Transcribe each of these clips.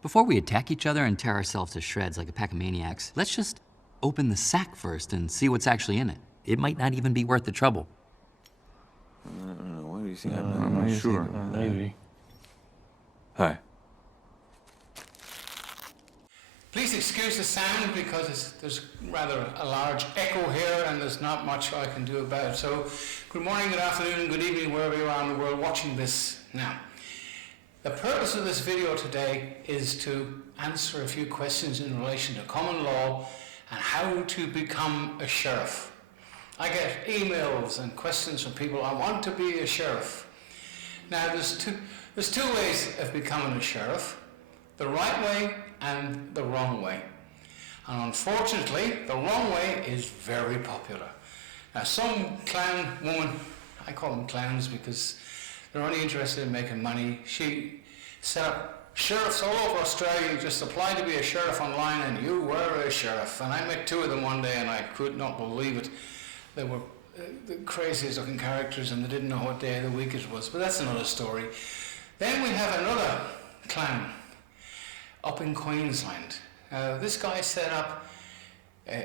Before we attack each other and tear ourselves to shreds like a pack of maniacs, let's just open the sack first and see what's actually in it. It might not even be worth the trouble. I don't know. What do you think? I'm not sure. Maybe. Hi. Please excuse the sound because there's rather a large echo here and there's not much I can do about it. So good morning, good afternoon, good evening, wherever you are in the world watching this now. The purpose of this video today is to answer a few questions in relation to common law and how to become a sheriff. I get emails and questions from people, I want to be a sheriff. Now there's two ways of becoming a sheriff, the right way and the wrong way. And unfortunately, the wrong way is very popular. Now some clown woman, I call them clowns because they're only interested in making money, she set up sheriffs all over Australia. You just apply to be a sheriff online and you were a sheriff. And I met two of them one day and I could not believe it. They were the craziest looking characters and they didn't know what day of the week it was, but that's another story. Then we have another clown up in Queensland. This guy set up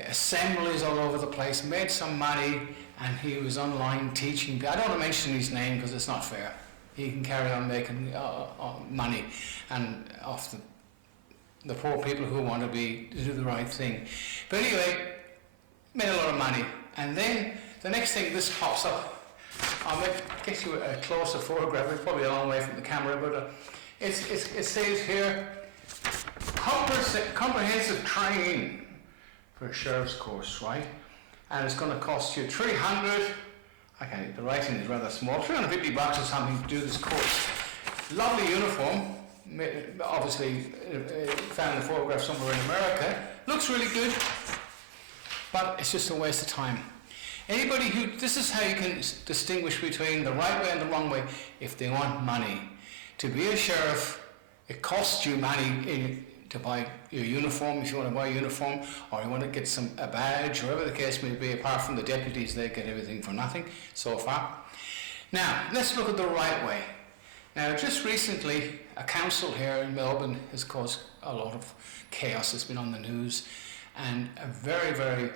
assemblies all over the place, made some money, and he was online teaching. I don't want to mention his name because it's not fair. He can carry on making money and off the poor people who want to do the right thing. But anyway, made a lot of money. And then the next thing, this pops up. I'll get you a closer photograph. It's probably a long way from the camera, but it says here, comprehensive training for a sheriff's course, right? And it's going to cost you the writing is rather small, $350 or something to do this course. Lovely uniform, obviously found the photograph somewhere in America. Looks really good, but it's just a waste of time. This is how you can distinguish between the right way and the wrong way if they want money. To be a sheriff, it costs you money to buy your uniform, if you want to buy a uniform, or you want to get a badge, whatever the case may be. Apart from the deputies, they get everything for nothing so far. Now, let's look at the right way. Now, just recently, a council here in Melbourne has caused a lot of chaos. It's been on the news, and a very, very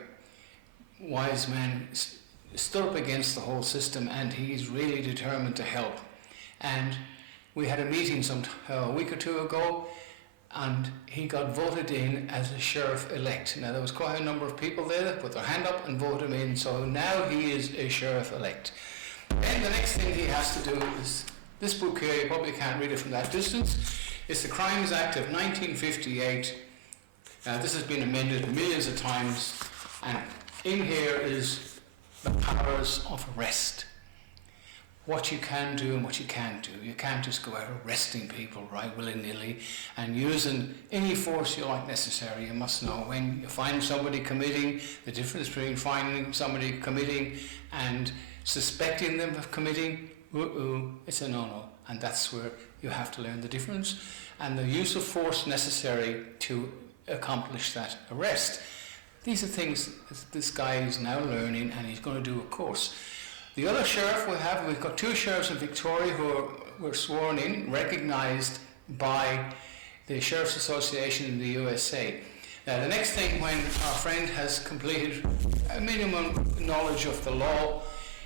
wise man stood up against the whole system, and he's really determined to help. And we had a meeting a week or two ago, and he got voted in as a sheriff-elect. Now, there was quite a number of people there that put their hand up and voted him in, so now he is a sheriff-elect. Then the next thing he has to do is this book here. You probably can't read it from that distance. It's the Crimes Act of 1958. Now, this has been amended millions of times, and in here is the powers of arrest. What you can do and what you can't do. You can't just go out arresting people right willy-nilly and using any force you like necessary. You must know when you find somebody committing, the difference between finding somebody committing and suspecting them of committing, it's a no-no. And that's where you have to learn the difference and the use of force necessary to accomplish that arrest. These are things this guy is now learning, and he's going to do a course. The other sheriff we've got two sheriffs in Victoria who were sworn in, recognised by the Sheriff's Association in the USA. Now, the next thing, when our friend has completed a minimum knowledge of the law,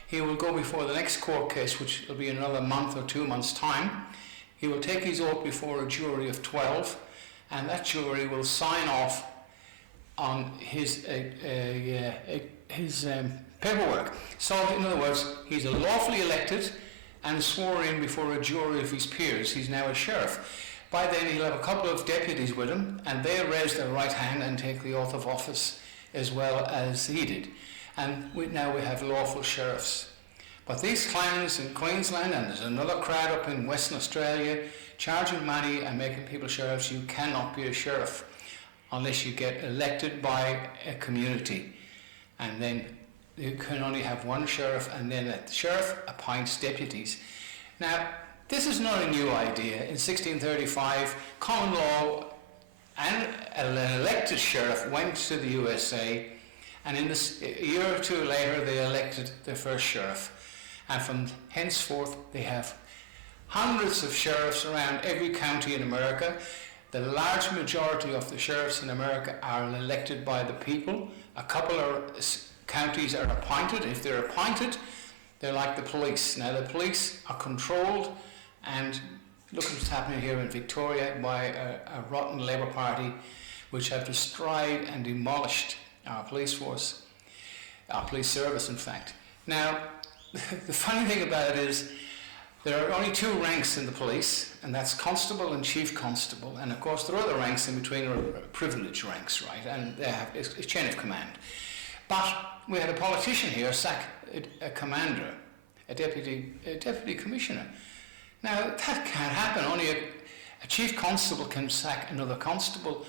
he will go before the next court case, which will be in another month or 2 months' time. He will take his oath before a jury of 12, and that jury will sign off on his paperwork. So, in other words, he's lawfully elected and sworn in before a jury of his peers. He's now a sheriff. By then, he'll have a couple of deputies with him, and they'll raise their right hand and take the oath of office as well as he did. And now we have lawful sheriffs. But these clowns in Queensland, and there's another crowd up in Western Australia, charging money and making people sheriffs. You cannot be a sheriff unless you get elected by a community. And then you can only have one sheriff, and then the sheriff appoints deputies. Now, this is not a new idea. In 1635, common law and an elected sheriff went to the USA, and a year or two later they elected their first sheriff. And from henceforth they have hundreds of sheriffs around every county in America. The large majority of the sheriffs in America are elected by the people. A couple of counties are appointed. If they're appointed, they're like the police. Now the police are controlled, and look what's happening here in Victoria by a rotten Labour Party which have destroyed and demolished our police force, our police service in fact. Now the funny thing about it is there are only two ranks in the police, and that's constable and chief constable, and of course there are other ranks in between are privileged ranks, right, and they have it's chain of command. But we had a politician here sack a commander, a deputy commissioner. Now that can't happen. Only a chief constable can sack another constable,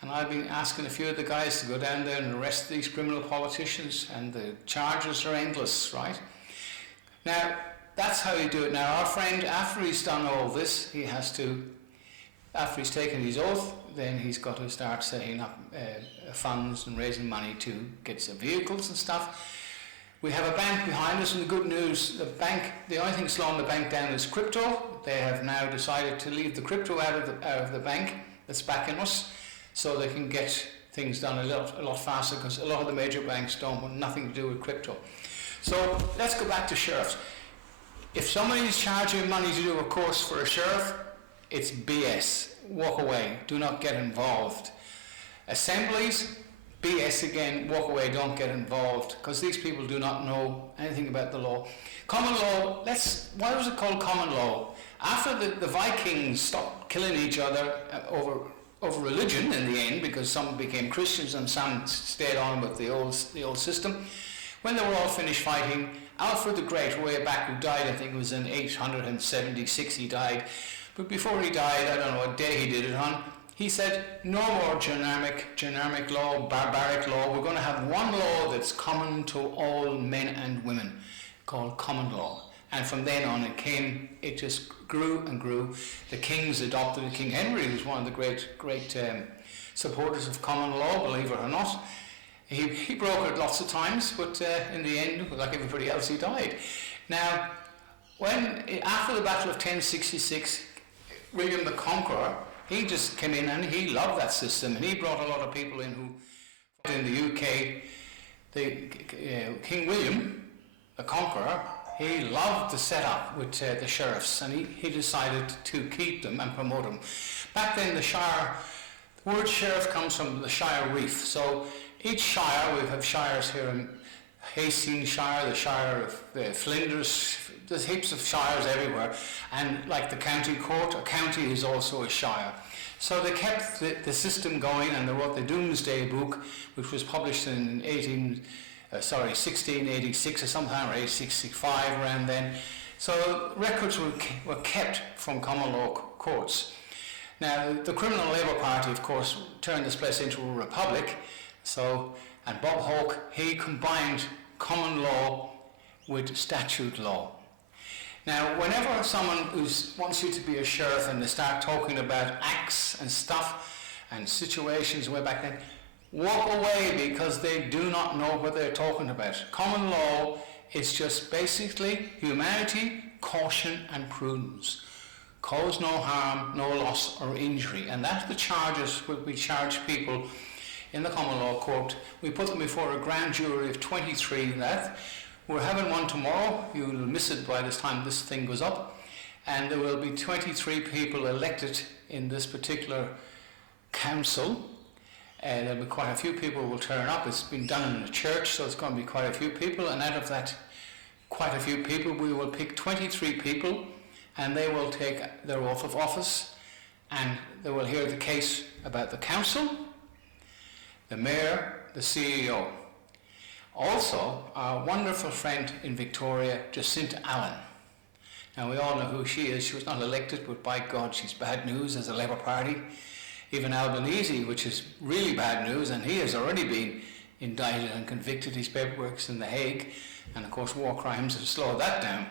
and I've been asking a few of the guys to go down there and arrest these criminal politicians, and the charges are endless, right? Now that's how you do it. Now our friend, after he's done all this, he has to, after he's taken his oath, then he's got to start setting up funds and raising money to get some vehicles and stuff. We have a bank behind us, and the good news, the only thing slowing the bank down is crypto. They have now decided to leave the crypto out of the bank that's backing us, so they can get things done a lot faster, because a lot of the major banks don't want nothing to do with crypto. So let's go back to sheriffs. If somebody is charging money to do a course for a sheriff, it's BS. Walk away. Do not get involved. Assemblies, BS again. Walk away. Don't get involved, because these people do not know anything about the law. Common law. Why was it called common law? After the Vikings stopped killing each other over religion in the end, because some became Christians and some stayed on with the old system. When they were all finished fighting, Alfred the Great, way back, who died, I think it was in 876 he died, but before he died, I don't know what day he did it on, he said, no more generic law, barbaric law. We're going to have one law that's common to all men and women, called common law. And from then on it just grew and grew. The kings adopted it. King Henry was one of the great supporters of common law, believe it or not. He broke it lots of times, but in the end, like everybody else, he died. Now, after the Battle of 1066, William the Conqueror, he just came in and he loved that system, and he brought a lot of people in who fought in the UK. King William the Conqueror, he loved the setup with the sheriffs, and he decided to keep them and promote them. Back then, the word sheriff comes from the Shire Reef. So each shire, we have shires here in Hastings Shire, the Shire of Flinders. There's heaps of shires everywhere, and like the county court, a county is also a shire. So they kept the system going, and they wrote the Domesday Book, which was published in 1686 or sometime, or 1865, around then. So records were kept from common law courts. Now the Criminal Labour Party, of course, turned this place into a republic. And Bob Hawke, he combined common law with statute law. Now, whenever someone wants you to be a sheriff and they start talking about acts and stuff and situations way back then, walk away, because they do not know what they're talking about. Common law is just basically humanity, caution and prudence. Cause no harm, no loss or injury. And that's the charges we charge people in the common law court. We put them before a grand jury of 23 that. We're having one tomorrow. You'll miss it by this time this thing goes up. And there will be 23 people elected in this particular council. And there'll be quite a few people who will turn up. It's been done in a church, so it's going to be quite a few people. And out of that quite a few people, we will pick 23 people, and they will take their oath of office, and they will hear the case about the council, the mayor, the CEO. Also, our wonderful friend in Victoria, Jacinta Allen. Now, we all know who she is. She was not elected, but by God, she's bad news as a Labour Party. Even Albanese, which is really bad news, and he has already been indicted and convicted. His paperwork's in The Hague, and of course war crimes have slowed that down.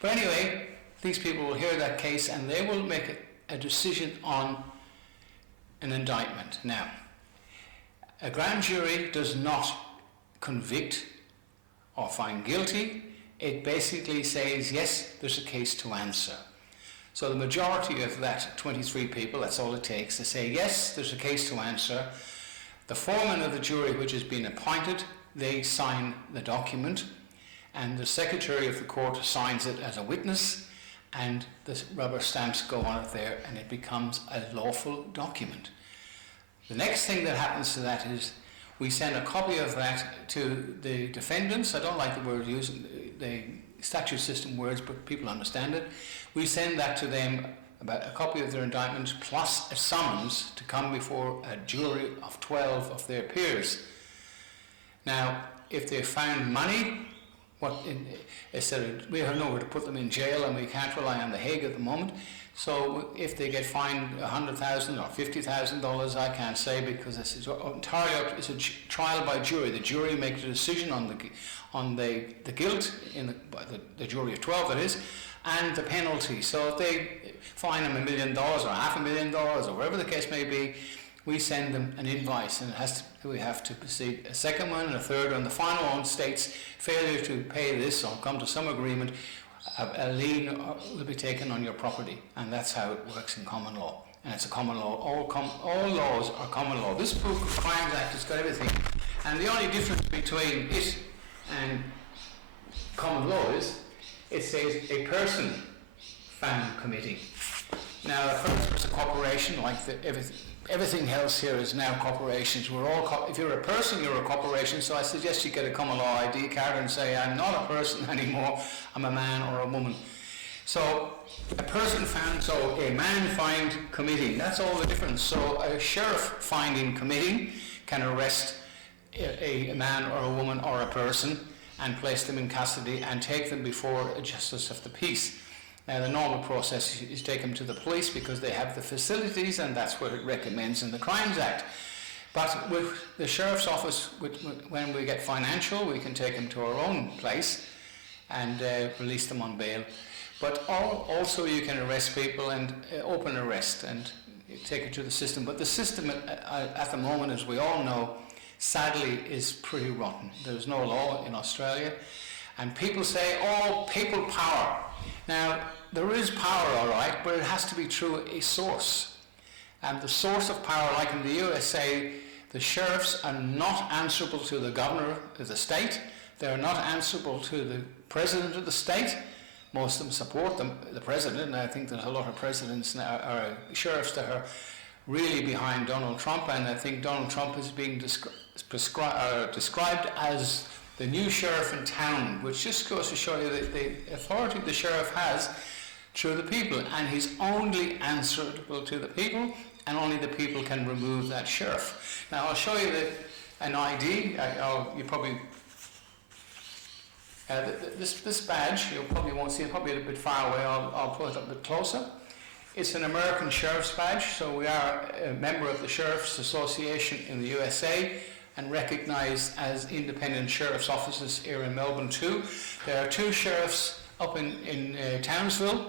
But anyway, these people will hear that case, and they will make a decision on an indictment. Now, a grand jury does not convict or find guilty. It basically says, yes, there's a case to answer. So the majority of that 23 people, that's all it takes, to say, yes, there's a case to answer. The foreman of the jury which has been appointed, they sign the document, and the secretary of the court signs it as a witness, and the rubber stamps go on it there, and it becomes a lawful document. The next thing that happens to that is we send a copy of that to the defendants. I don't like the word used, the statute system words, but people understand it. We send that to them, about a copy of their indictment plus a summons to come before a jury of 12 of their peers. Now, if they found money, we have nowhere to put them in jail, and we can't rely on The Hague at the moment. So if they get fined $100,000 or $50,000, I can't say, because it's entirely up. It's a trial by jury. The jury makes a decision on the guilt by the jury of 12, that is, and the penalty. So if they fine them $1 million or $500,000 or whatever the case may be, we send them an invoice, and we have to proceed a second one and a third one. The final one states failure to pay this or come to some agreement, a lien will be taken on your property, and that's how it works in common law. And it's a common law. All laws are common law. This book, Crimes Act, has got everything. And the only difference between it and common law is it says a person found committing. Now, at first it was a corporation, like everything else here is now corporations. We're all if you're a person, you're a corporation. So I suggest you get a common law ID card and say, I'm not a person anymore, I'm a man or a woman. So a person found, so a man fined committing, that's all the difference. So a sheriff finding committing can arrest a man or a woman or a person and place them in custody and take them before a justice of the peace. Now, the normal process is take them to the police because they have the facilities, and that's what it recommends in the Crimes Act. But with the Sheriff's Office, when we get financial, we can take them to our own place and release them on bail. But also you can arrest people and open arrest and take it to the system. But the system at the moment, as we all know, sadly is pretty rotten. There's no law in Australia. And people say, oh, people power. Now, there is power, all right, but it has to be through a source. And the source of power, like in the USA, the sheriffs are not answerable to the governor of the state. They're not answerable to the president of the state. Most of them support the president, and I think there's a lot of presidents now, or sheriffs that are really behind Donald Trump, and I think Donald Trump is being described as the new sheriff in town, which just goes to show you that the authority the sheriff has through the people, and he's only answerable to the people, and only the people can remove that sheriff. Now I'll show you an ID. You probably this badge you probably won't see it, probably a bit far away. I'll put it up a bit closer. It's an American sheriff's badge, so we are a member of the Sheriff's Association in the USA, and recognised as independent sheriff's offices here in Melbourne too. There are two sheriffs up in Townsville,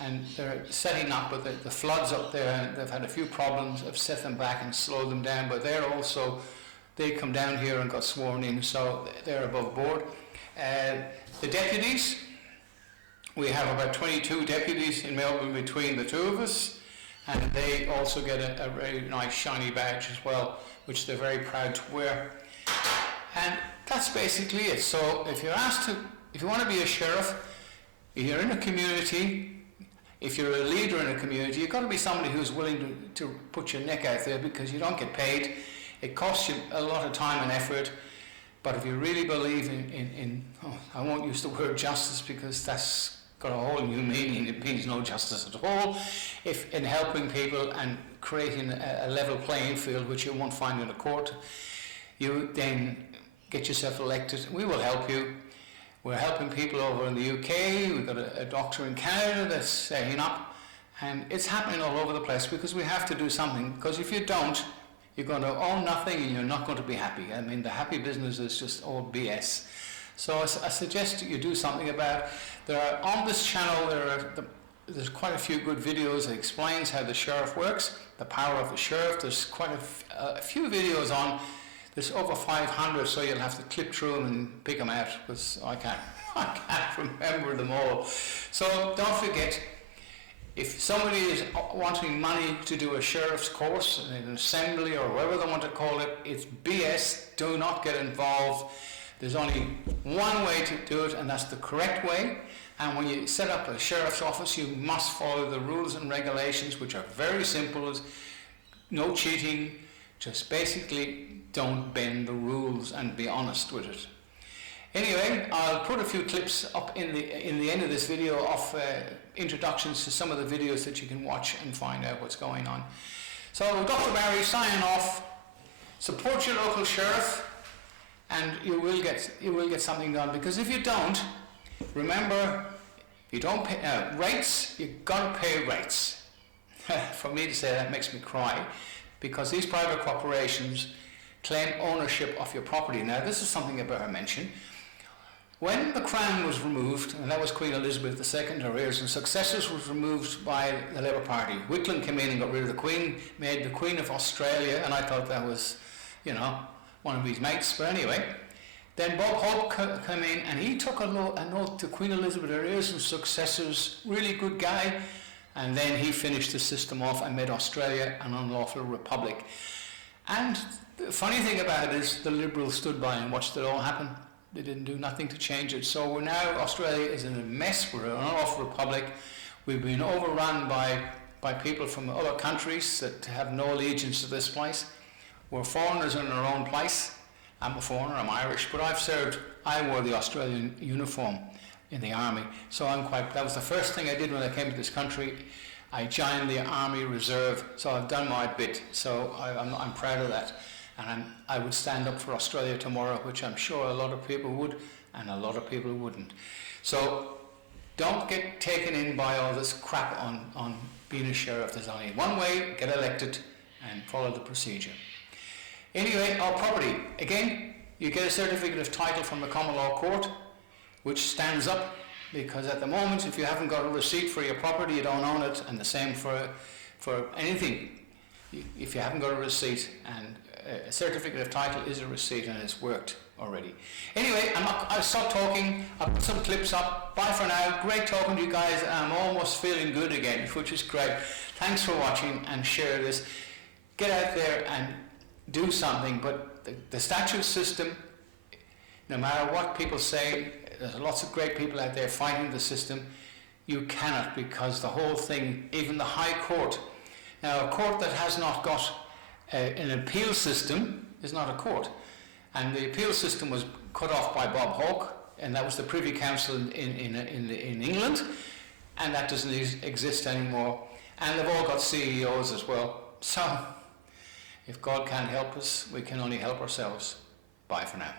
and they're setting up with the floods up there, and they've had a few problems. I've set them back and slowed them down, but they come down here and got sworn in, so they're above board. The deputies, we have about 22 deputies in Melbourne between the two of us, and they also get a very nice shiny badge as well, which they're very proud to wear. And that's basically it. So if you want to be a sheriff, if you're in a community, if you're a leader in a community, you've got to be somebody who's willing to put your neck out there, because you don't get paid. It costs you a lot of time and effort. But if you really believe in I won't use the word justice because that's got a whole new meaning. It means no justice at all. If in helping people and creating a level playing field, which you won't find in a court, you then get yourself elected. We will help you. We're helping people over in the UK. We've got a doctor in Canada that's setting up, and it's happening all over the place because we have to do something. Because if you don't, you're going to own nothing and you're not going to be happy. I mean, the happy business is just all BS. So I suggest that you do something about it. On this channel, there's quite a few good videos that explains how the sheriff works, the power of the sheriff. There's quite a few videos on. There's over 500, so you'll have to click through them and pick them out, because I can't remember them all. So don't forget, If somebody is wanting money to do a sheriff's course, an assembly or whatever they want to call it, it's BS. Do not get involved. There's only one way to do it, and that's the correct way. And when you set up a sheriff's office, you must follow the rules and regulations, which are very simple. No cheating, just basically don't bend the rules and be honest with it. Anyway, I'll put a few clips up in the end of this video of introductions to some of the videos that you can watch and find out what's going on. So Dr. Barry signing off. Support your local sheriff, and you will get something done. Because if you don't, remember, you don't pay rates. You gotta pay rates. For me to say that makes me cry, because these private corporations claim ownership of your property. Now, this is something I better mention. When the crown was removed, and that was Queen Elizabeth II, her heirs and successors, was removed by the Labour Party. Whitlam came in and got rid of the Queen, made the Queen of Australia, and I thought that was, you know, one of his mates. But anyway, then Bob Hope came in and he took a note to Queen Elizabeth, her heirs and successors, really good guy, and then he finished the system off and made Australia an unlawful republic. And the funny thing about it is the Liberals stood by and watched it all happen. They didn't do nothing to change it. So we're now, Australia is in a mess. We're an unlawful republic. We've been overrun by people from other countries that have no allegiance to this place. We're foreigners in our own place. I'm a foreigner, I'm Irish, but I wore the Australian uniform in the army. So that was the first thing I did when I came to this country. I joined the Army Reserve, so I've done my bit. So I'm proud of that. And I would stand up for Australia tomorrow, which I'm sure a lot of people would, and a lot of people wouldn't. So don't get taken in by all this crap on being a sheriff. There's only one way: get elected and follow the procedure. Anyway, our property. Again, you get a certificate of title from the Common Law Court, which stands up, because at the moment, if you haven't got a receipt for your property, you don't own it, and the same for anything. If you haven't got a receipt, and a certificate of title is a receipt, and it's worked already. Anyway, I'll stop talking. I'll put some clips up. Bye for now. Great talking to you guys. I'm almost feeling good again, which is great. Thanks for watching, and share this. Get out there and do something. But the statute system, no matter what people say, there's lots of great people out there fighting the system. You cannot, because the whole thing, even the High Court. Now, a court that has not got an appeal system is not a court. And the appeal system was cut off by Bob Hawke, and that was the Privy Council in England, and that doesn't exist anymore. And they've all got CEOs as well. So, if God can't help us, we can only help ourselves. Bye for now.